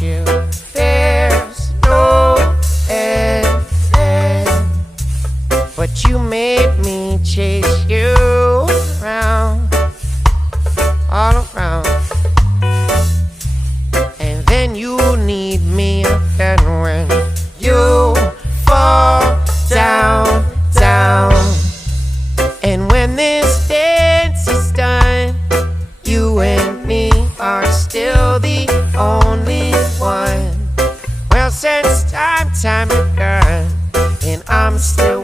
you. There's no end, but you made me chase you around, all around. And then you need me again when you fall down, down. And when this dance is done, you and me are still the only one. Well, since time begun, and I'm still